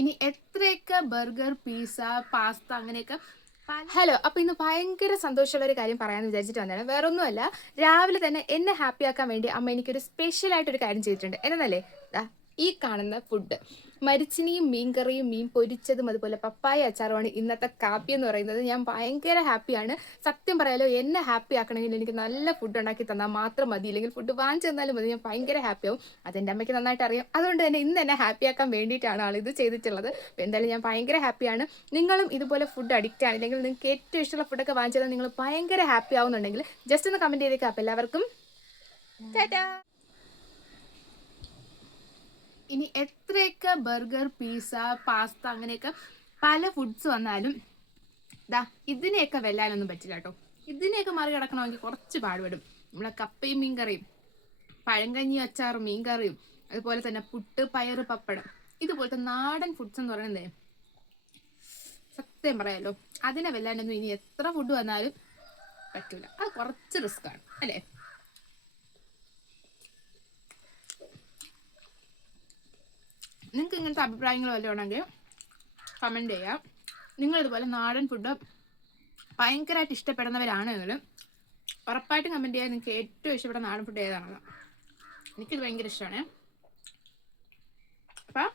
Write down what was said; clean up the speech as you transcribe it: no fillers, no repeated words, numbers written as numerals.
ഇനി എത്രയൊക്കെ burger, pizza, pasta അങ്ങനെയൊക്കെ ഹലോ, അപ്പോൾ ഇന്ന് ഭയങ്കര സന്തോഷമുള്ള ഒരു കാര്യം പറയാമെന്ന് വിചാരിച്ചിട്ട് വന്നതാണ്. വേറൊന്നുമല്ല, രാവിലെ തന്നെ എന്നെ ഹാപ്പി ആക്കാൻ വേണ്ടി അമ്മ എനിക്കൊരു സ്പെഷ്യലായിട്ടൊരു കാര്യം ചെയ്തിട്ടുണ്ട്. എന്നല്ലേ, ദാ ഈ കാണുന്ന ഫുഡ് മരിച്ചിനിയും മീൻകറിയും മീൻ പൊരിച്ചതും അതുപോലെ പപ്പായ അച്ചാറുമാണ് ഇന്നത്തെ കാപ്പി എന്ന് പറയുന്നത്. ഞാൻ ഭയങ്കര ഹാപ്പിയാണ്. സത്യം പറയാലോ, എന്നെ ഹാപ്പി ആക്കണമെങ്കിൽ എനിക്ക് നല്ല ഫുഡ് ഉണ്ടാക്കി തന്നാൽ മാത്രം മതി, ഇല്ലെങ്കിൽ ഫുഡ് വാങ്ങിച്ചു തന്നാലും മതി, ഞാൻ ഭയങ്കര ഹാപ്പിയാവും. അതെൻ്റെ അമ്മയ്ക്ക് നന്നായിട്ട് അറിയാം. അതുകൊണ്ട് തന്നെ ഇന്ന് എന്നെ ഹാപ്പി ആക്കാൻ വേണ്ടിയിട്ടാണ് ആൾ ഇത് ചെയ്തിട്ടുള്ളത്. അപ്പോൾ എന്തായാലും ഞാൻ ഭയങ്കര ഹാപ്പിയാണ്. നിങ്ങളും ഇതുപോലെ ഫുഡ് അഡിക്റ്റ് ആണ്, അല്ലെങ്കിൽ നിങ്ങൾക്ക് ഏറ്റവും ഇഷ്ടമുള്ള ഫുഡൊക്കെ വാങ്ങിച്ചാൽ നിങ്ങൾ ഭയങ്കര ഹാപ്പി ആവുന്നുണ്ടെങ്കിൽ ജസ്റ്റ് ഒന്ന് കമൻറ്റ് ചെയ്തേക്കാം. അപ്പോൾ എല്ലാവർക്കും ടാറ്റാ. ഇനി എത്രയൊക്കെ ബർഗർ, പിസ്സ, പാസ്ത അങ്ങനെയൊക്കെ പല ഫുഡ്സ് വന്നാലും ദാ ഇതിനെയൊക്കെ വെല്ലാനൊന്നും പറ്റില്ല കേട്ടോ. ഇതിനെയൊക്കെ മറികടക്കണമെങ്കിൽ കുറച്ച് പാടുപെടും. നമ്മളെ കപ്പയും മീൻകറിയും, പഴങ്കഞ്ഞി അച്ചാറും മീൻകറിയും, അതുപോലെ തന്നെ പുട്ട്, പയറ്, പപ്പടം, ഇതുപോലത്തെ നാടൻ ഫുഡ്സ് എന്ന് പറയുന്നത് സത്യം പറയാലോ, അതിനെ വെല്ലാനൊന്നും ഇനി എത്ര ഫുഡ് വന്നാലും പറ്റൂല. അത് കുറച്ച് റിസ്ക് ആണ് അല്ലേ. നിങ്ങൾക്ക് ഇങ്ങനത്തെ അഭിപ്രായങ്ങൾ വല്ലതും ഉണ്ടെങ്കിൽ കമൻറ്റ് ചെയ്യാം. നിങ്ങളിതുപോലെ നാടൻ ഫുഡ് ഭയങ്കരമായിട്ട് ഇഷ്ടപ്പെടുന്നവരാണെങ്കിൽ ഉറപ്പായിട്ടും കമൻറ്റ് ചെയ്യാൻ. നിങ്ങൾക്ക് ഏറ്റവും ഇഷ്ടപ്പെട്ട നാടൻ ഫുഡ് ഏതാണെന്ന്. എനിക്കിത് ഭയങ്കര ഇഷ്ടമാണ്. അപ്പം